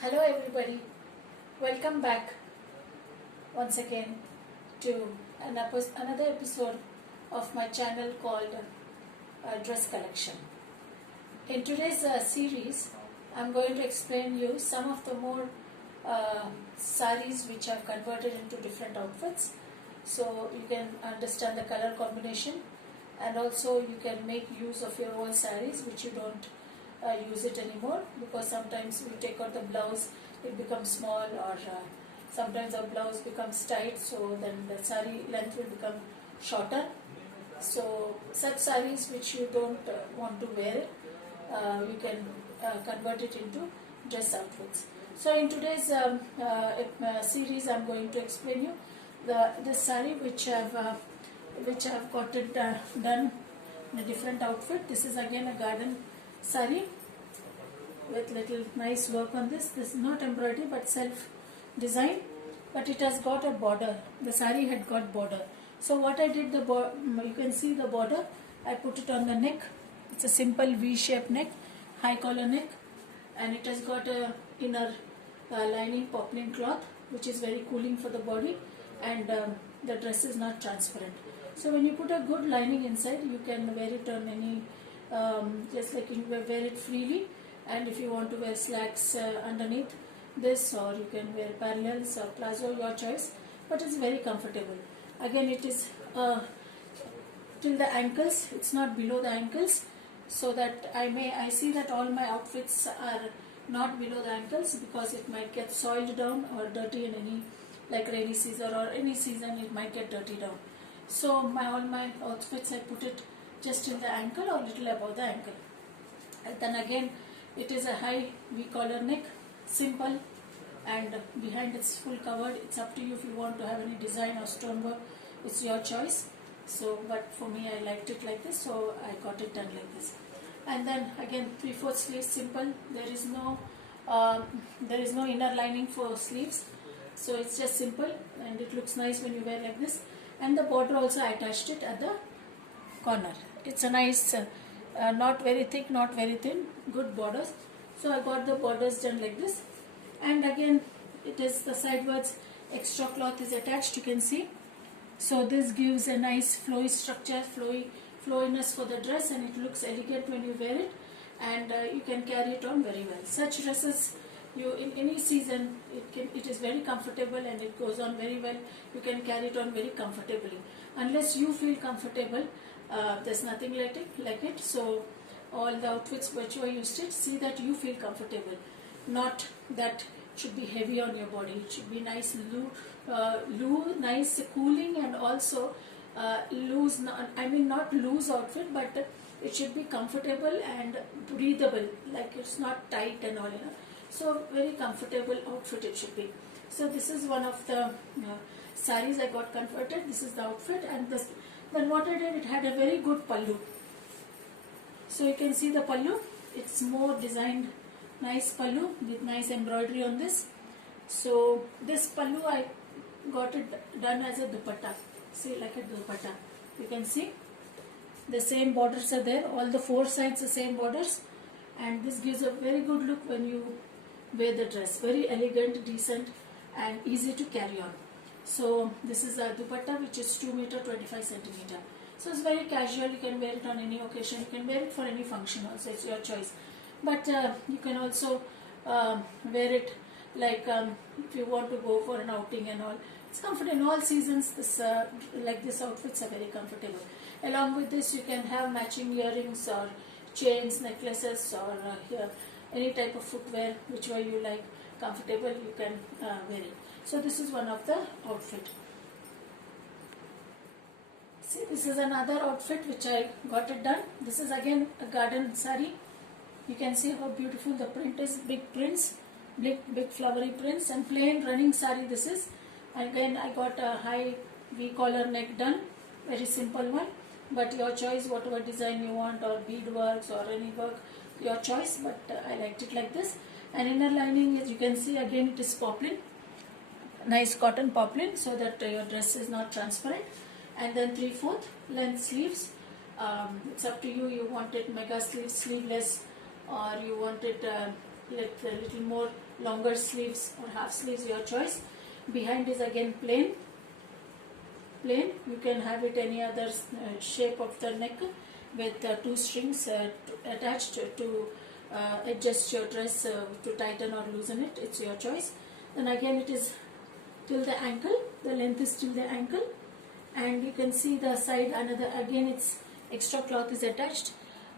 Hello everybody, welcome back once again to another episode of my channel called Dress Collection. In today's series, I'm going to explain you some of the more saris which I've converted into different outfits, so you can understand the color combination, and also you can make use of your old saris which you don't use it anymore, because sometimes you take out the blouse, it becomes small, or sometimes the blouse becomes tight, so then the sari length will become shorter. So such saris which you don't want to wear it, you can convert it into dress outfits. So in today's series, I'm going to explain you this sari which I've got it done in a different outfit. This is again a garden sari with little nice work on this. This is not embroidery but self design, but it has got a border. The sari had got border. So what I did, you can see the border, I put it on the neck. It's a simple V-shaped neck, high collar neck, and it has got a inner lining poplin cloth which is very cooling for the body, and the dress is not transparent. So when you put a good lining inside, you can wear it on any just like you wear it freely, and if you want to wear slacks underneath this, or you can wear parallels or plazo, your choice, but it's very comfortable. Again, it is till the ankles, it's not below the ankles, so that I see that all my outfits are not below the ankles, because it might get soiled down or dirty in any, like rainy season or any season, it might get dirty down. So all my outfits, I put it just in the ankle or little above the ankle. And then again, it is a high V-collar neck, simple, and behind it's full covered. It's up to you if you want to have any design or stonework, it's your choice. So, but for me, I liked it like this, so I got it done like this. And then again, 3/4 sleeves, simple. There is no inner lining for sleeves, so it's just simple, and it looks nice when you wear like this. And the border also, I attached it at the corner. It's a nice, not very thick, not very thin, good borders. So I got the borders done like this. And again, it is the sidewards extra cloth is attached, you can see. So this gives a nice flowy structure, flowiness for the dress, and it looks elegant when you wear it, and you can carry it on very well. Such dresses, you in any season, it is very comfortable and it goes on very well. You can carry it on very comfortably. Unless you feel comfortable, there's nothing like it. So all the outfits which you used it, see that you feel comfortable, not that it should be heavy on your body. It should be nice, nice, cooling, and also loose. Not loose outfit, but it should be comfortable and breathable. Like it's not tight and all, So very comfortable outfit it should be. So this is one of the saris I got converted. This is the outfit, and then what I did, it had a very good pallu. So you can see the pallu. It's more designed, nice pallu with nice embroidery on this. So this pallu I got it done as a dupatta. See, like a dupatta. You can see the same borders are there. All the four sides the same borders, and this gives a very good look when you wear the dress. Very elegant, decent, and easy to carry on. So this is a dupatta which is 2 meter 25 centimeter. So it's very casual. You can wear it on any occasion. You can wear it for any function also. It's your choice. But you can also wear it like if you want to go for an outing and all. It's comfortable in all seasons. Like this outfits are very comfortable. Along with this, you can have matching earrings or chains, necklaces, or any type of footwear, which way you like, comfortable, you can wear it. So this is one of the outfit. See, this is another outfit which I got it done. This is again a garden sari. You can see how beautiful the print is. Big prints, big flowery prints, and plain running sari this is. Again, I got a high V-collar neck done, very simple one. But your choice, whatever design you want, or beadworks or any work, your choice. But I liked it like this. And inner lining, as you can see, again it is poplin, nice cotton poplin, so that your dress is not transparent. And then 3/4 length sleeves. It's up to you. You want it mega sleeves, sleeveless, or you want it with a little more longer sleeves or half sleeves, your choice. Behind is again plain. You can have it any other shape of the neck with two strings attached to adjust your dress to tighten or loosen it. It's your choice. Then again it is till the ankle, the length is till the ankle, and you can see the side another, again it's extra cloth is attached.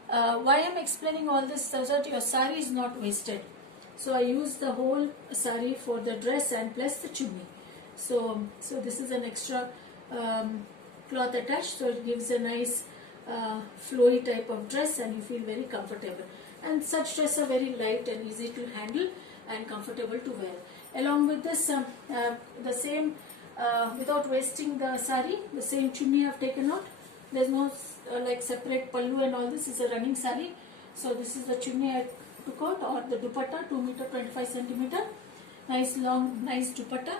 Why I am explaining all this, so that your sari is not wasted. So I use the whole sari for the dress and plus the chunni. So this is an extra cloth attached, so it gives a nice flowy type of dress and you feel very comfortable. And such dresses are very light and easy to handle and comfortable to wear. Along with this, the same, without wasting the sari, the same chunni I have taken out. There is no like separate pallu and all this is a running sari. So this is the chunni I took out, or the dupatta, 2 meter 25 centimeter. Nice long, nice dupatta.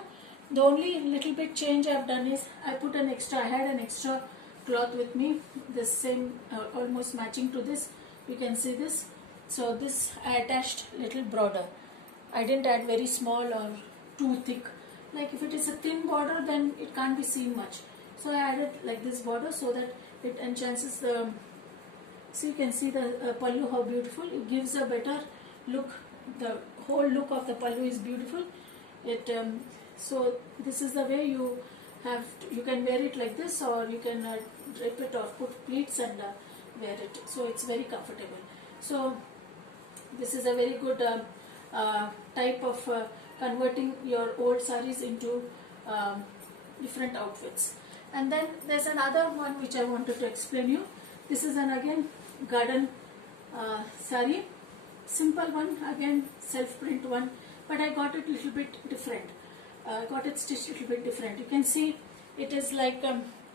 The only little bit change I have done is I had an extra cloth with me, the same almost matching to this. You can see this. So this I attached little broader. I didn't add very small or too thick. Like if it is a thin border, then it can't be seen much. So I added like this border so that it enhances the. So you can see the pallu, how beautiful. It gives a better look. The whole look of the pallu is beautiful. So this is the way you have. You can wear it like this, or you can drape it or put pleats and wear it. So it's very comfortable. So this is a very good type of converting your old saris into different outfits. And then there's another one which I wanted to explain you. This is an again garden sari, simple one, again self print one, but I got it little bit different. Got it stitched little bit different. You can see it is like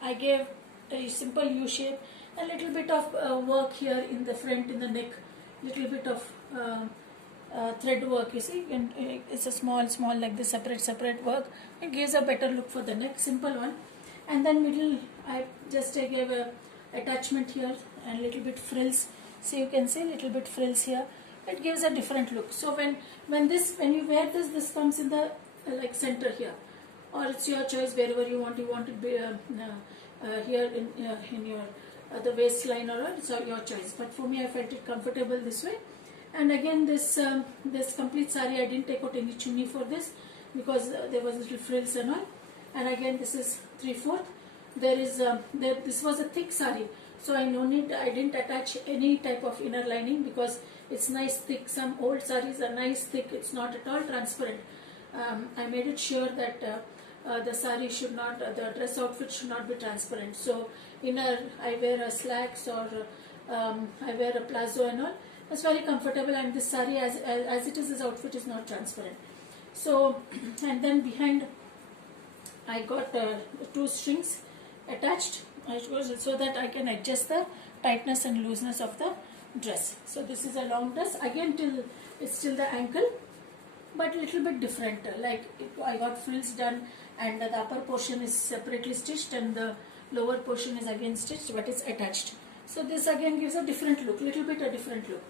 I gave a simple U shape, a little bit of work here in the front, in the neck, little bit of thread work, you see, and it's a small like this, separate work. It gives a better look for the neck, simple one. And then middle, I gave a attachment here and little bit frills. So you can see little bit frills here. It gives a different look. So when you wear this comes in the like center here, or it's your choice wherever you want. You want it be here in your the waistline, or it's your choice. But for me, I felt it comfortable this way. And again, this complete sari, I didn't take out any chunni for this because there was little frills and all. And again, this is 3/4. This was a thick sari, so I didn't attach any type of inner lining because it's nice thick. Some old saris are nice thick. It's not at all transparent. I made it sure that the sari should not, the dress outfit should not be transparent. So inner, I wear a slacks or I wear a plazo and all. It's very comfortable, and this sari as it is, this outfit is not transparent. So, and then behind I got 2 strings attached so that I can adjust the tightness and looseness of the dress. So this is a long dress, again it's till the ankle, but little bit different. Like I got frills done, and the upper portion is separately stitched and the lower portion is again stitched, but it's attached. So this again gives a different look, little bit a different look.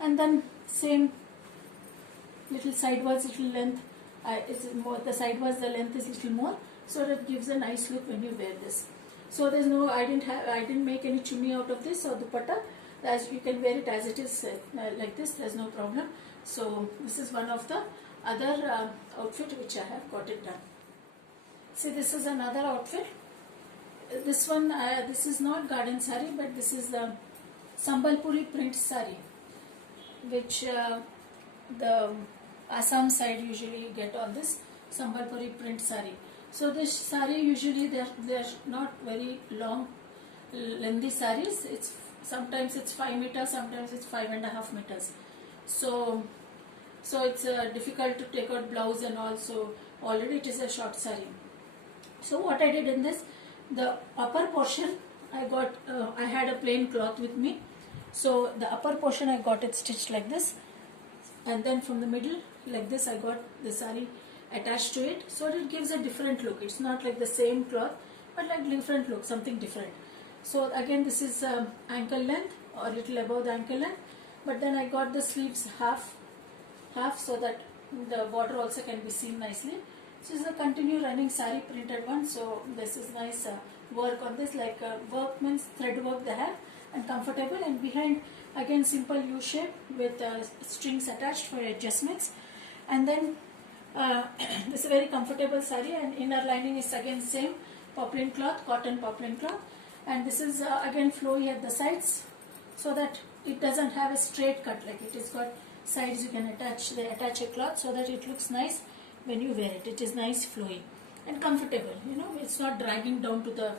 And then same little sidewards, little length. It's more the sidewards, the length is little more, so that gives a nice look when you wear this. So there's no, I didn't make any chunni out of this or dupatta. As you can wear it as it is like this. There's no problem. So this is one of the other outfit which I have got it done. See, this is another outfit. This one, this is not garden sari, but this is the Sambalpuri print sari, which the Assam side usually you get on this Sambalpuri print sari. So this sari usually they're not very long, lengthy saris. Sometimes it's 5 meters, sometimes it's 5.5 meters. So it's difficult to take out blouse and all. So already it is a short sari. So what I did in this, the upper portion I had a plain cloth with me. So the upper portion I got it stitched like this, and then from the middle like this I got the sari attached to it, so it gives a different look. It's not like the same cloth, but like different look, something different. So again, this is ankle length or little above the ankle length, but then I got the sleeves half half so that the border also can be seen nicely. This is a continue running sari printed one, so this is nice work on this, like work means thread work they have, and comfortable, and behind again simple U shape with strings attached for adjustments. And then this is a very comfortable sari, and inner lining is again same poplin cloth, cotton poplin cloth, and this is again flowy at the sides so that it doesn't have a straight cut, like it is got sides you can attach, they attach a cloth so that it looks nice when you wear it. It is nice flowy and comfortable, you know, it's not dragging down to the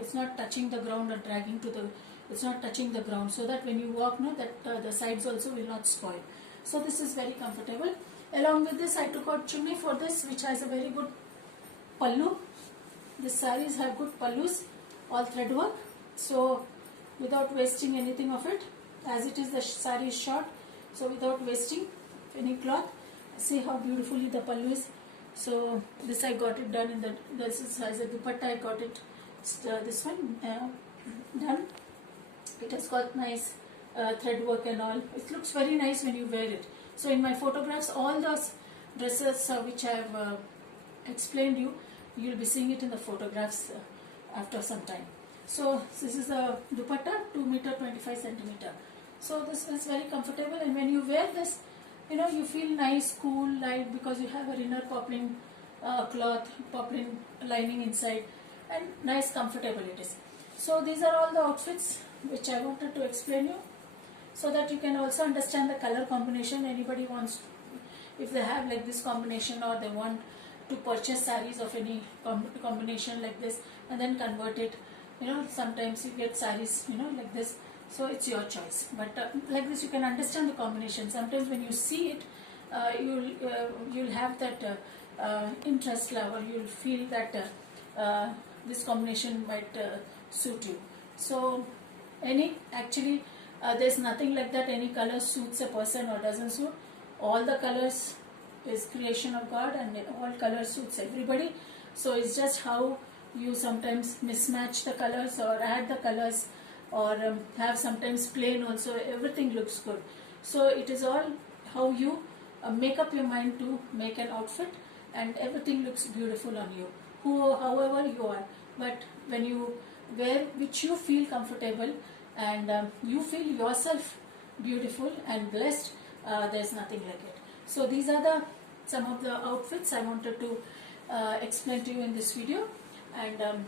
it's not touching the ground or dragging to the, it's not touching the ground, so that when you walk, no, that the sides also will not spoil. So this is very comfortable. Along with this, I took out chunni for this, which has a very good pallu. These saris have good pallus, all thread work. So without wasting anything of it, as it is the sari is short, so without wasting any cloth, see how beautifully the pallu is. So this I got it done in the, this is as a dupatta, I got it this one done. It has got nice thread work and all. It looks very nice when you wear it. So in my photographs, all those dresses which I have explained you will be seeing it in the photographs after some time. So this is a dupatta, 2 meter 25 centimeter. So this is very comfortable, and when you wear this, you know, you feel nice, cool, light, because you have a inner poplin cloth, poplin lining inside, and nice, comfortable it is. So these are all the outfits which I wanted to explain you, so that you can also understand the color combination. Anybody wants, if they have like this combination, or they want to purchase saris of any combination like this and then convert it, you know, sometimes you get saris, you know, like this. So it's your choice, but like this you can understand the combination. Sometimes when you see it, you'll have that interest level. You'll feel that this combination might suit you. So actually there's nothing like that any color suits a person or doesn't suit. All the colors is creation of God, and all colors suits everybody. So it's just how you sometimes mismatch the colors or add the colors, or have sometimes plain also. Everything looks good. So it is all how you make up your mind to make an outfit, and everything looks beautiful on you, however you are. But when you wear which you feel comfortable, and you feel yourself beautiful and blessed, there's nothing like it. So these are some of the outfits I wanted to explain to you in this video. And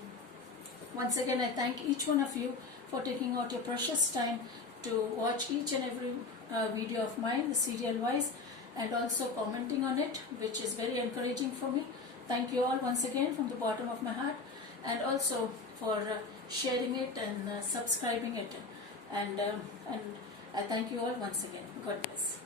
once again, I thank each one of you for taking out your precious time to watch each and every video of mine, the serial wise, and also commenting on it, which is very encouraging for me. Thank you all once again from the bottom of my heart, and also for sharing it and subscribing it, and I thank you all once again. God bless.